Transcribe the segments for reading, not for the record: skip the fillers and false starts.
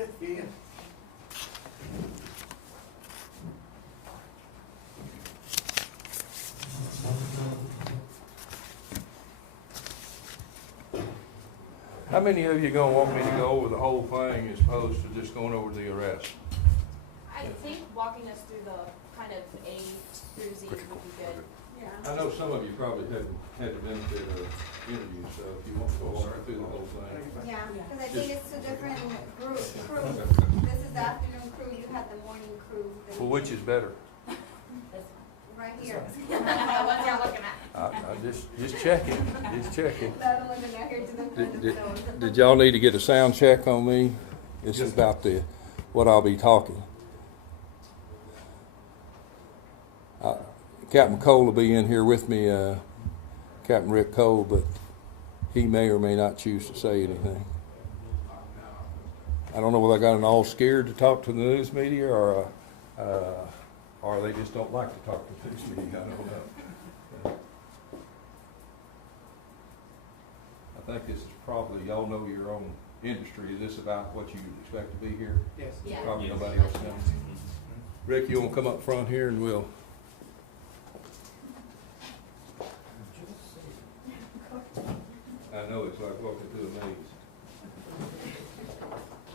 Yeah. How many of you gonna want me to go over the whole thing as opposed to just going over the arrest? I think walking us through the kind of A through Z would be good. I know some of you probably haven't had the benefit of interviews, so if you want to go walk through the whole thing. Yeah, because I think it's two different crew. This is the afternoon crew, you have the morning crew. Well, which is better? Right here. The ones you're looking at. I'm just checking, just checking. The other ones are not here to defend themselves. Did y'all need to get a sound check on me? This is about what I'll be talking. Captain Cole will be in here with me, Captain Rick Cole, but he may or may not choose to say anything. I don't know whether I got them all scared to talk to the news media or they just don't like to talk to the news media. I don't know. I think this is probably, y'all know your own industry. Is this about what you expect to be here? Yes. Yeah. Probably nobody else knows. Rick, you want to come up front here and we'll. I know, it's like walking through a maze.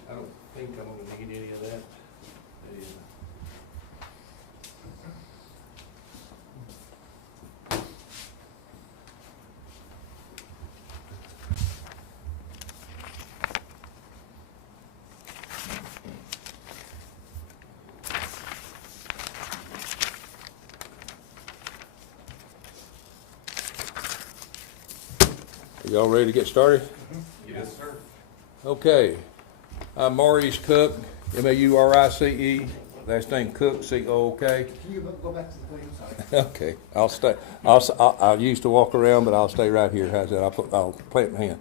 I don't think I'm gonna need any of that. Are y'all ready to get started? Yes, sir. Okay. I'm Maurice Cook, M-A-U-R-I-C-E. Last name Cook, C-O-O-K. Can you go back to the thing? Sorry. Okay, I'll stay. I used to walk around, but I'll stay right here. How's that? I'll plant my hand.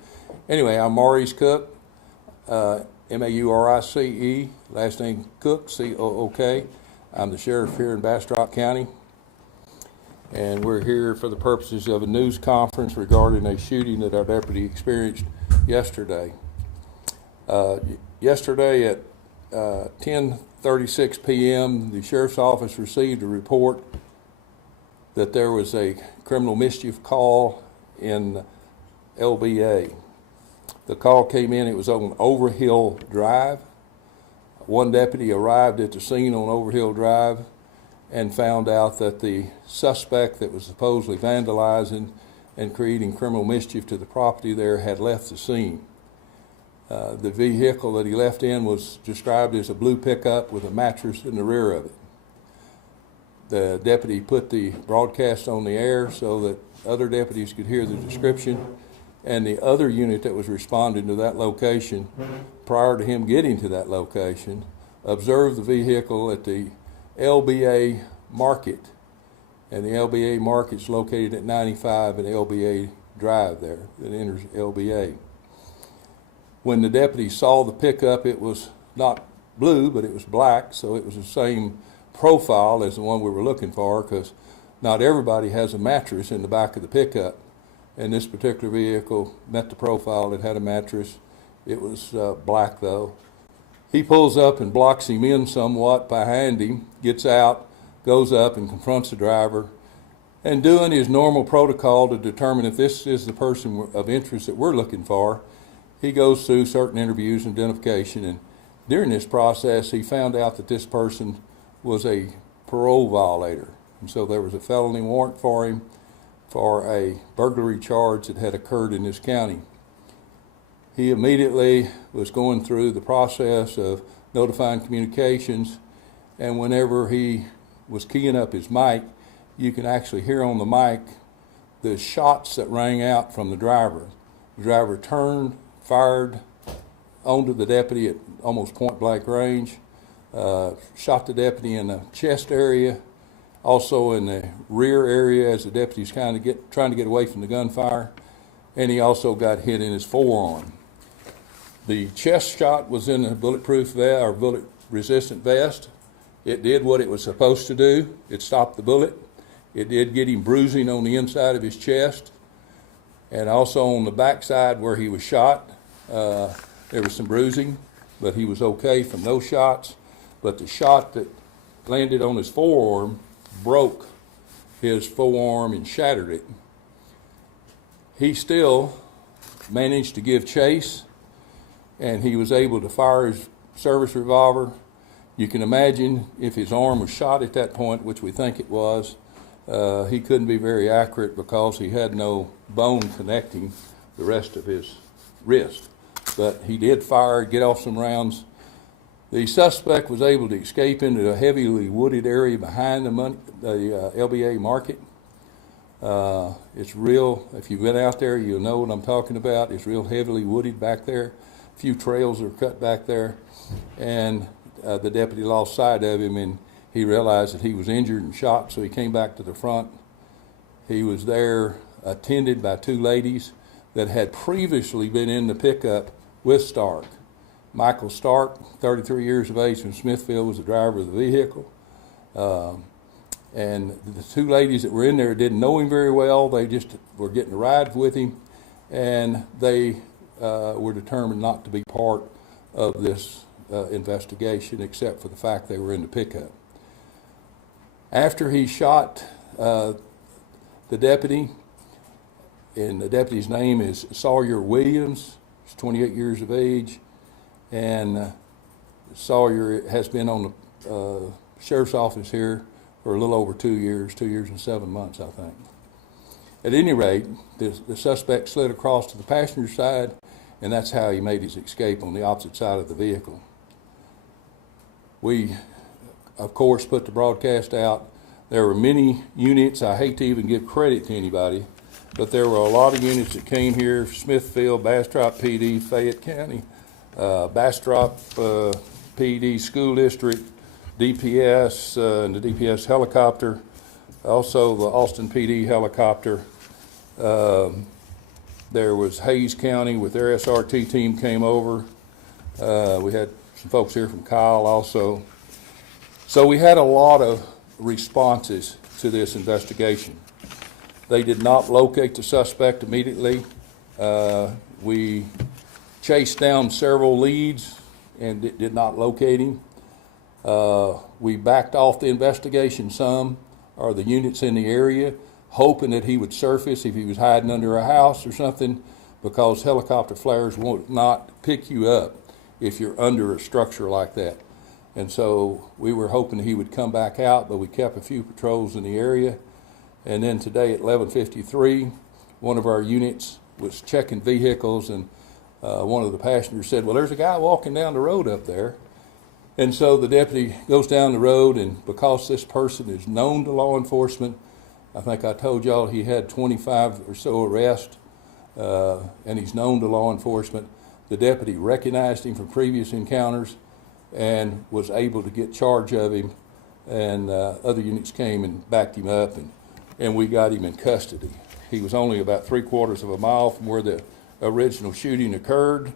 Anyway, I'm Maurice Cook, M-A-U-R-I-C-E. Last name Cook, C-O-O-K. I'm the sheriff here in Bastrop County. And we're here for the purposes of a news conference regarding a shooting that our deputy experienced yesterday. Yesterday at 10:36 p.m., the sheriff's office received a report that there was a criminal mischief call in LBA. The call came in, it was on Overhill Drive. One deputy arrived at the scene on Overhill Drive and found out that the suspect that was supposedly vandalizing and creating criminal mischief to the property there had left the scene. The vehicle that he left in was described as a blue pickup with a mattress in the rear of it. The deputy put the broadcast on the air so that other deputies could hear the description, and the other unit that was responding to that location prior to him getting to that location observed the vehicle at the LBA Market, and the LBA Market's located at 95 and LBA Drive there that enters LBA. When the deputy saw the pickup, it was not blue, but it was black, so it was the same profile as the one we were looking for, because not everybody has a mattress in the back of the pickup, and this particular vehicle met the profile. It had a mattress. It was black though. He pulls up and blocks him in somewhat behind him, gets out, goes up and confronts the driver, and doing his normal protocol to determine if this is the person of interest that we're looking for, he goes through certain interviews and identification, and during this process he found out that this person was a parole violator, and so there was a felony warrant for him for a burglary charge that had occurred in this county. He immediately was going through the process of notifying communications, and whenever he was keying up his mic, you can actually hear on the mic the shots that rang out from the driver. The driver turned, fired onto the deputy at almost point blank range, shot the deputy in the chest area, also in the rear area as the deputy's kind of trying to get away from the gunfire, and he also got hit in his forearm. The chest shot was in a bulletproof vest or bullet resistant vest. It did what it was supposed to do. It stopped the bullet. It did get him bruising on the inside of his chest, and also on the backside where he was shot, there was some bruising. but he was okay from those shots. But the shot that landed on his forearm broke his forearm and shattered it. He still managed to give chase, and he was able to fire his service revolver. You can imagine if his arm was shot at that point, which we think it was, he couldn't be very accurate because he had no bone connecting the rest of his wrist. But he did fire, get off some rounds. The suspect was able to escape into a heavily wooded area behind the LBA market. It's real, if you've been out there, you'll know what I'm talking about. It's real heavily wooded back there. A few trails are cut back there. And the deputy lost sight of him, and he realized that he was injured and shot, so he came back to the front. He was there attended by two ladies that had previously been in the pickup with Stark. Michael Stark, 33 years of age from Smithfield, was the driver of the vehicle. And the two ladies that were in there didn't know him very well. They just were getting a ride with him, and they were determined not to be part of this investigation, except for the fact they were in the pickup. After he shot the deputy, and the deputy's name is Sawyer Williams, he's 28 years of age, and Sawyer has been on the sheriff's office here for a little over 2 years, 2 years and 7 months, I think. At any rate, the suspect slid across to the passenger side, and that's how he made his escape on the opposite side of the vehicle. We, of course, put the broadcast out. There were many units. I hate to even give credit to anybody, but there were a lot of units that came here: Smithfield, Bastrop PD, Fayette County, Bastrop PD School District, DPS, and the DPS helicopter, also the Austin PD helicopter. There was Hayes County with their SRT team came over. We had some folks here from Kyle also. So we had a lot of responses to this investigation. They did not locate the suspect immediately. We chased down several leads and did not locate him. We backed off the investigation some, or the units in the area, hoping that he would surface if he was hiding under a house or something, because helicopter flares will not pick you up if you're under a structure like that. And so we were hoping he would come back out, but we kept a few patrols in the area. And then today at 11:53, one of our units was checking vehicles, and one of the passengers said, "Well, there's a guy walking down the road up there." And so the deputy goes down the road, and because this person is known to law enforcement, I think I told y'all he had 25 or so arrests, and he's known to law enforcement. The deputy recognized him from previous encounters and was able to get charge of him, and other units came and backed him up, and we got him in custody. He was only about 3/4 of a mile from where the original shooting occurred,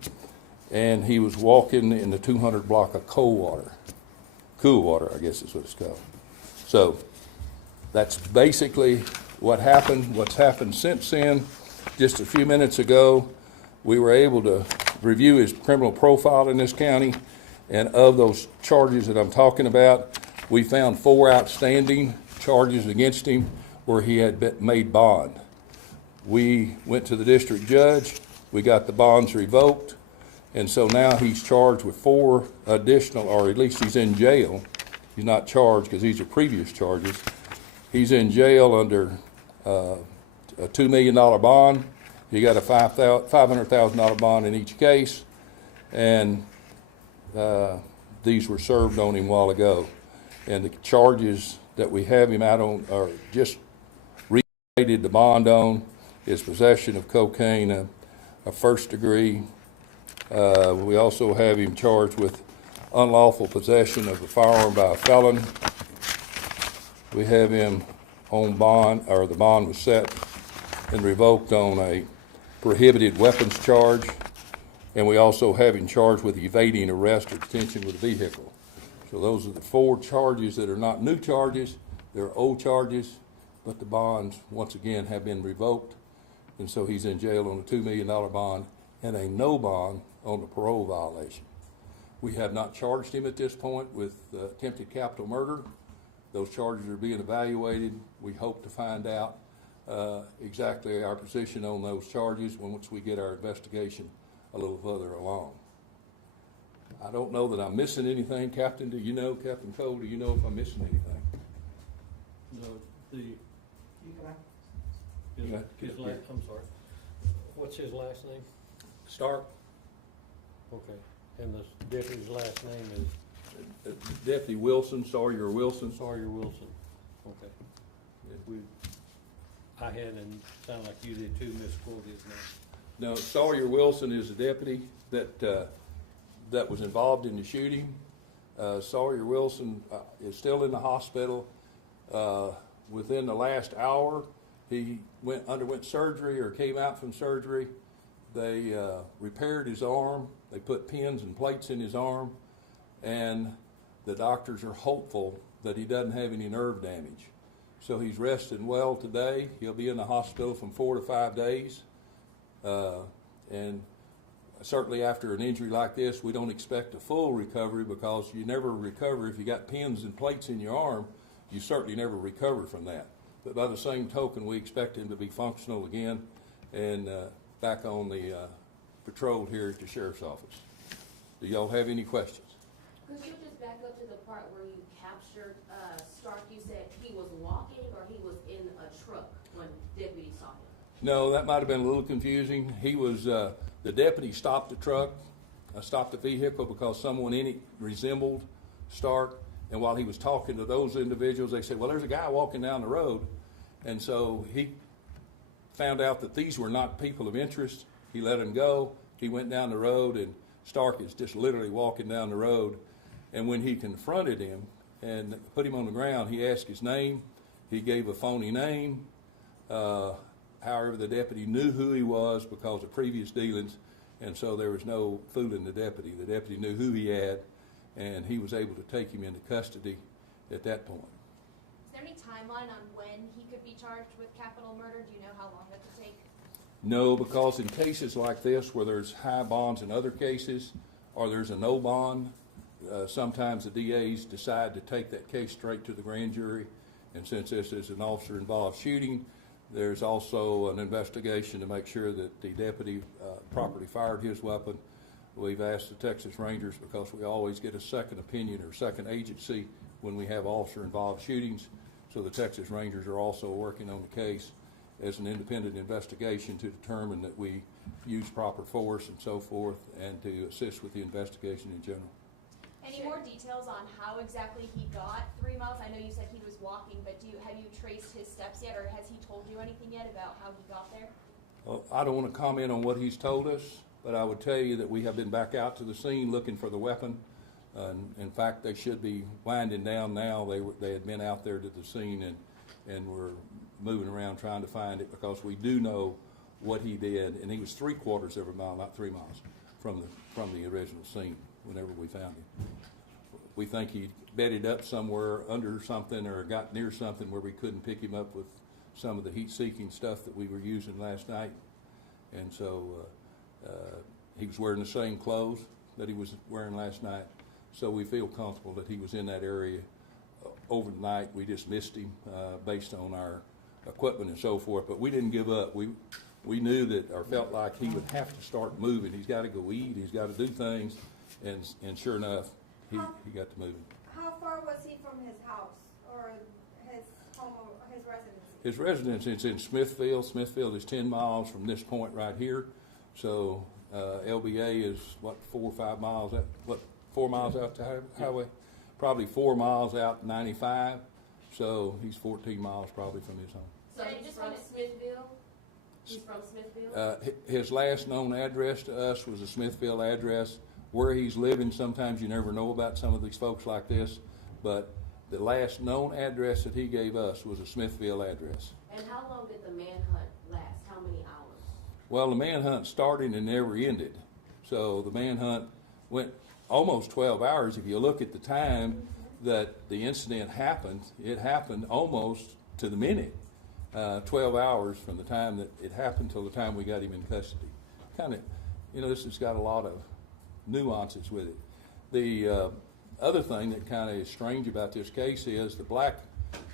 and he was walking in the 200 block of cool water, I guess is what it's called. So that's basically what happened. What's happened since then, just a few minutes ago, we were able to review his criminal profile in this county, and of those charges that I'm talking about, we found 4 outstanding charges against him where he had made bond. We went to the district judge, we got the bonds revoked, and so now he's charged with 4 additional, or at least he's in jail. He's not charged because these are previous charges. He's in jail under a $2 million bond. He got a $500,000 bond in each case, and these were served on him a while ago. And the charges that we have him out on, or just rated the bond on, is possession of cocaine, a first degree. We also have him charged with unlawful possession of a firearm by a felon. We have him on bond, or the bond was set and revoked on a prohibited weapons charge. And we also have him charged with evading arrest or detention with a vehicle. So those are the 4 charges that are not new charges. They're old charges, but the bonds, once again, have been revoked. And so he's in jail on a $2 million bond and a no bond on the parole violation. We have not charged him at this point with attempted capital murder. Those charges are being evaluated. We hope to find out exactly our position on those charges once we get our investigation a little further along. I don't know that I'm missing anything, Captain. Do you know, Captain Cole, do you know if I'm missing anything? No, the, You can, I'm sorry. What's his last name? Stark, Okay. And the deputy's last name is Deputy Wilson, Sawyer Wilson. Sawyer Wilson. Okay. I had, and sound like you did too, misquote his name. No, Sawyer Wilson is the deputy that was involved in the shooting. Sawyer Wilson is still in the hospital. Within the last hour, he underwent surgery or came out from surgery. They repaired his arm. They put pins and plates in his arm, and the doctors are hopeful that he doesn't have any nerve damage. So he's resting well today. He'll be in the hospital from 4 to 5 days. And certainly after an injury like this, we don't expect a full recovery, because you never recover. If you got pins and plates in your arm, you certainly never recover from that. But by the same token, we expect him to be functional again and back on the patrol here at the sheriff's office. Do y'all have any questions? Could you just back up to the part where you captured Stark? You said he was walking or he was in a truck when deputies saw him? No, that might have been a little confusing. He was, the deputy stopped the truck, stopped the vehicle because someone in it resembled Stark. And while he was talking to those individuals, they said, well, there's a guy walking down the road. And so he found out that these were not people of interest. He let him go. He went down the road, and Stark is just literally walking down the road. And when he confronted him and put him on the ground, he asked his name. He gave a phony name. However, the deputy knew who he was because of previous dealings, and so there was no fooling the deputy. The deputy knew who he had, and he was able to take him into custody at that point. Is there any timeline on when he could be charged with capital murder? Do you know how long that could take? No, because in cases like this where there's high bonds in other cases, or there's a no bond, sometimes the DAs decide to take that case straight to the grand jury. And since this is an officer-involved shooting, there's also an investigation to make sure that the deputy properly fired his weapon. We've asked the Texas Rangers, because we always get a second opinion or second agency when we have officer-involved shootings. So the Texas Rangers are also working on the case as an independent investigation to determine that we use proper force and so forth, and to assist with the investigation in general. Any more details on how exactly he got 3 miles? I know you said he was walking, but have you traced his steps yet, or has he told you anything yet about how he got there? Well, I don't want to comment on what he's told us, but I would tell you that we have been back out to the scene looking for the weapon. In fact, they should be winding down now. They had been out there to the scene and were moving around trying to find it, because we do know what he did, and he was 3/4 of a mile, not 3 miles, from the original scene whenever we found him. We think he bedded up somewhere under something or got near something where we couldn't pick him up with some of the heat-seeking stuff that we were using last night. And so he was wearing the same clothes that he was wearing last night. So we feel comfortable that he was in that area over the night. We just missed him based on our equipment and so forth. But we didn't give up. We knew that, or felt like he would have to start moving. He's got to go eat. He's got to do things. And sure enough, he got to moving. How far was he from his house or his home or his residence? His residence is in Smithfield. Smithfield is 10 miles from this point right here. So LBA is, 4 or 5 miles out, 4 miles out the highway? Probably 4 miles out 95. So he's 14 miles probably from his home. So he's from Smithville? He's from Smithville? His last known address to us was a Smithfield address. Where he's living, sometimes you never know about some of these folks like this, but the last known address that he gave us was a Smithfield address. And how long did the manhunt last? How many hours? Well, the manhunt started and never ended. So the manhunt went almost 12 hours. If you look at the time that the incident happened, it happened almost to the minute. 12 hours from the time that it happened till the time we got him in custody. Kind of, this has got a lot of nuances with it. The other thing that kind of is strange about this case is the black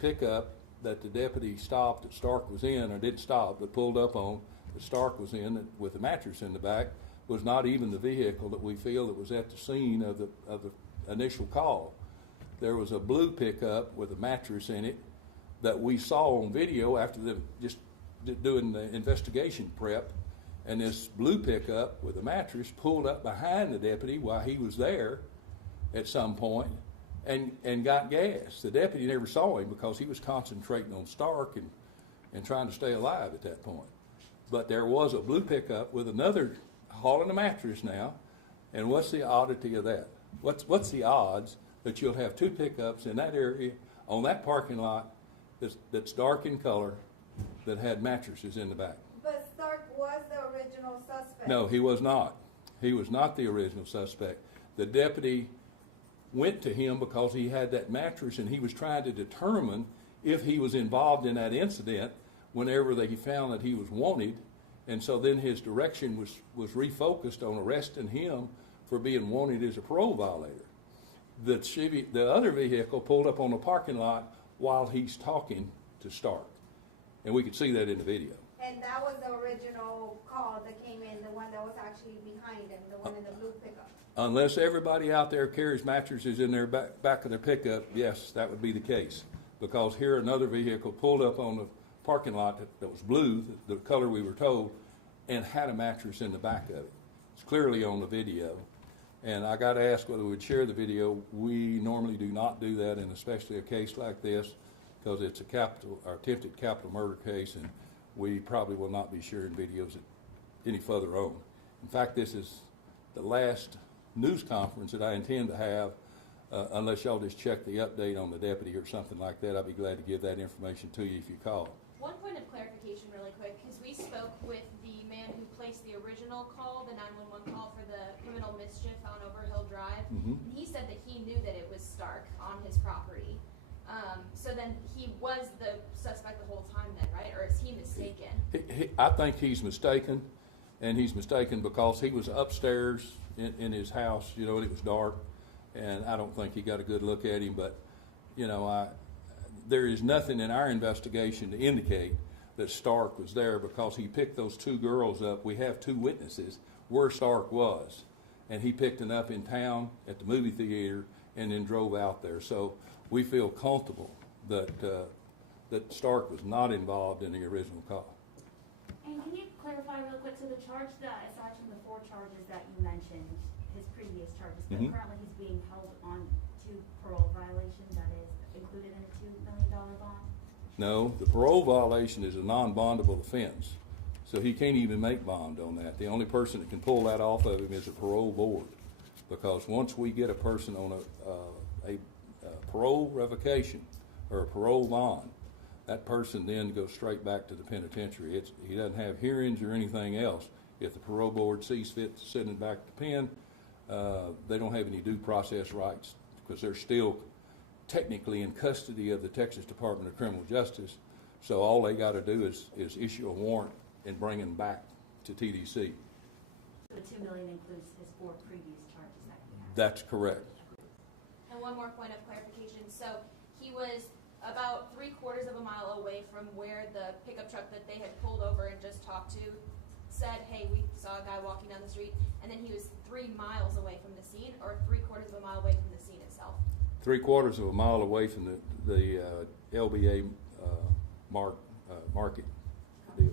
pickup that the deputy stopped that Stark was in, or didn't stop, but pulled up on, that Stark was in with the mattress in the back, was not even the vehicle that we feel that was at the scene of the initial call. There was a blue pickup with a mattress in it that we saw on video after them just doing the investigation prep, and this blue pickup with a mattress pulled up behind the deputy while he was there at some point and got gas. The deputy never saw him because he was concentrating on Stark and trying to stay alive at that point. But there was a blue pickup with another hauling a mattress now, and what's the oddity of that? What's the odds that you'll have two pickups in that area on that parking lot that's dark in color that had mattresses in the back? But Stark was the original suspect. No, he was not. He was not the original suspect. The deputy went to him because he had that mattress, and he was trying to determine if he was involved in that incident whenever they found that he was wanted. And so then his direction was refocused on arresting him for being wanted as a parole violator. The other vehicle pulled up on the parking lot while he's talking to Stark. And we could see that in the video. And that was the original call that came in, the one that was actually behind him, the one in the blue pickup. Unless everybody out there carries mattresses in their back of their pickup, yes, that would be the case. Because here another vehicle pulled up on the parking lot that was blue, the color we were told, and had a mattress in the back of it. It's clearly on the video. And I got to ask whether we'd share the video. We normally do not do that, and especially a case like this, because it's a attempted capital murder case, and we probably will not be sharing videos any further on. In fact, this is the last news conference that I intend to have, unless y'all just check the update on the deputy or something like that. I'd be glad to give that information to you if you call. One point of clarification really quick, because we spoke with the man who placed the original call, the 911 call for the criminal mischief on Overhill Drive. And he said that he knew that it was Stark on his property. So then he was the suspect the whole time then, right? Or is he mistaken? I think he's mistaken, and he's mistaken because he was upstairs in his house, and it was dark, and I don't think he got a good look at him, but, there is nothing in our investigation to indicate that Stark was there because he picked those two girls up. We have two witnesses where Stark was, and he picked them up in town at the movie theater and then drove out there. So we feel comfortable that Stark was not involved in the original call. And can you clarify real quick, so the charge that, aside from the 4 charges that you mentioned, his previous charges, but currently he's being held on 2 parole violations, that is included in a $2 million bond? No, the parole violation is a non-bondable offense, so he can't even make bond on that. The only person that can pull that off of him is a parole board, because once we get a person on a parole revocation or a parole bond, that person then goes straight back to the penitentiary. He doesn't have hearings or anything else. If the parole board sees fit to send him back to pen, they don't have any due process rights because they're still technically in custody of the Texas Department of Criminal Justice. So all they got to do is issue a warrant and bring him back to TDC. So the $2 million includes his 4 previous charges that he had? That's correct. And one more point of clarification. So he was about 3/4 of a mile away from where the pickup truck that they had pulled over and just talked to said, hey, we saw a guy walking down the street, and then he was 3 miles away from the scene, or 3/4 of a mile away from the scene itself? 3/4 of a mile away from the LBA market deal.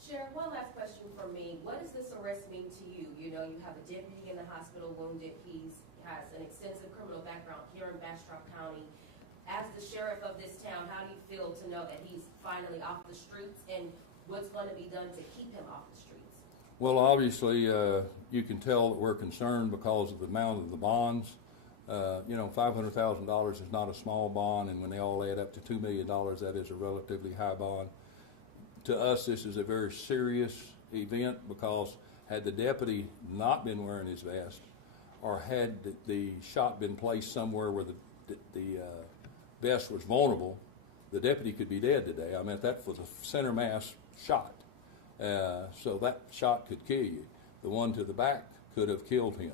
Sheriff, one last question for me. What does this arrest mean to you? You have a deputy in the hospital wounded. He has an extensive criminal background here in Bastrop County. As the sheriff of this town, how do you feel to know that he's finally off the streets, and what's going to be done to keep him off the streets? Well, obviously, you can tell that we're concerned because of the amount of the bonds. $500,000 is not a small bond, and when they all add up to $2 million, that is a relatively high bond. To us, this is a very serious event because had the deputy not been wearing his vest, or had the shot been placed somewhere where the vest was vulnerable, the deputy could be dead today. I mean, that was a center mass shot. So that shot could kill you. The one to the back could have killed him.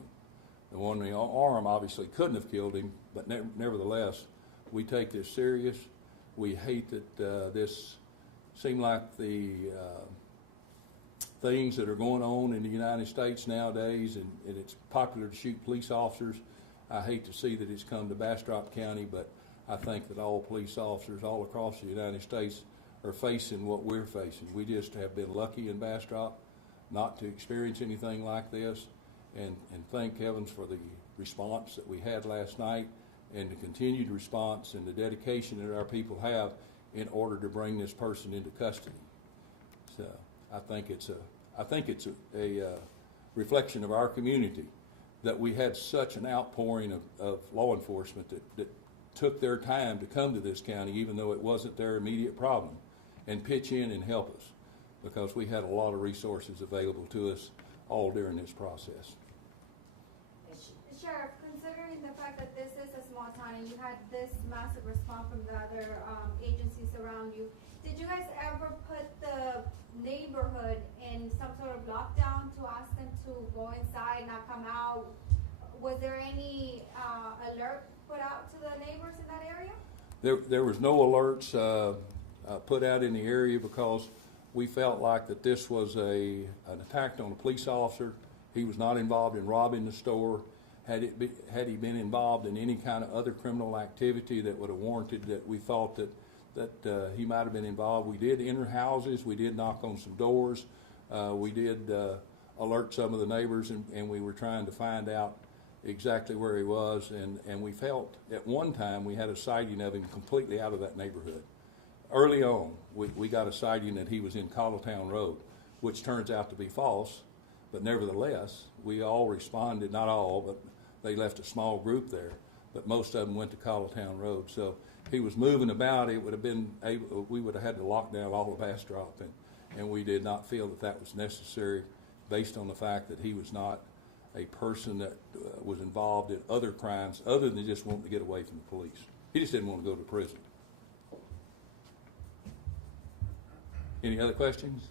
The one in the arm obviously couldn't have killed him, but nevertheless, we take this serious. We hate that this seem like the things that are going on in the United States nowadays, and it's popular to shoot police officers. I hate to see that it's come to Bastrop County, but I think that all police officers all across the United States are facing what we're facing. We just have been lucky in Bastrop not to experience anything like this, and thank heavens for the response that we had last night and the continued response and the dedication that our people have in order to bring this person into custody. So I think it's a reflection of our community that we had such an outpouring of law enforcement that took their time to come to this county, even though it wasn't their immediate problem, and pitch in and help us, because we had a lot of resources available to us all during this process. Sheriff, considering the fact that this is a small town and you had this massive response from the other agencies around you, did you guys ever put the neighborhood in some sort of lockdown to ask them to go inside, not come out? Was there any alert put out to the neighbors in that area? There was no alerts put out in the area because we felt like that this was an attack on a police officer. He was not involved in robbing the store. Had he been involved in any kind of other criminal activity that would have warranted that we thought that he might have been involved, we did enter houses, we did knock on some doors, we did alert some of the neighbors, and we were trying to find out exactly where he was, and we felt at one time we had a sighting of him completely out of that neighborhood. Early on, we got a sighting that he was in Colletown Road, which turns out to be false, but nevertheless, we all responded, not all, but they left a small group there, but most of them went to Colletown Road. So he was moving about. It would have been we would have had to lock down all of Bastrop, and we did not feel that that was necessary based on the fact that he was not a person that was involved in other crimes other than just wanting to get away from the police. He just didn't want to go to prison. Any other questions?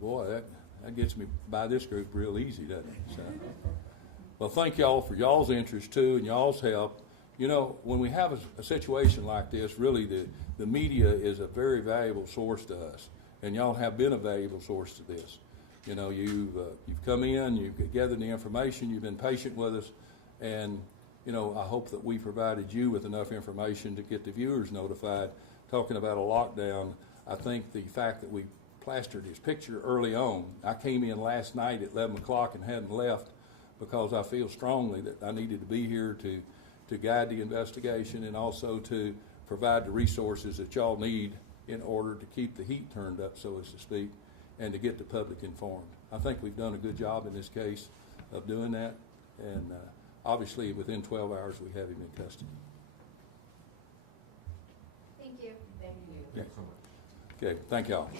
Well, boy, that gets me by this group real easy, doesn't it? So, well, thank y'all for y'all's interest too and y'all's help. You know, when we have a situation like this, really the media is a very valuable source to us, and y'all have been a valuable source to this. You know, you've come in, you've gathered the information, you've been patient with us, and you know, I hope that we provided you with enough information to get the viewers notified. Talking about a lockdown, I think the fact that we plastered his picture early on. I came in last night at 11 o'clock and hadn't left because I feel strongly that I needed to be here to guide the investigation and also to provide the resources that y'all need in order to keep the heat turned up, so as to speak, and to get the public informed. I think we've done a good job in this case of doing that, and obviously within 12 hours we have him in custody. Thank you. Thank you. Yeah. Okay, thank y'all.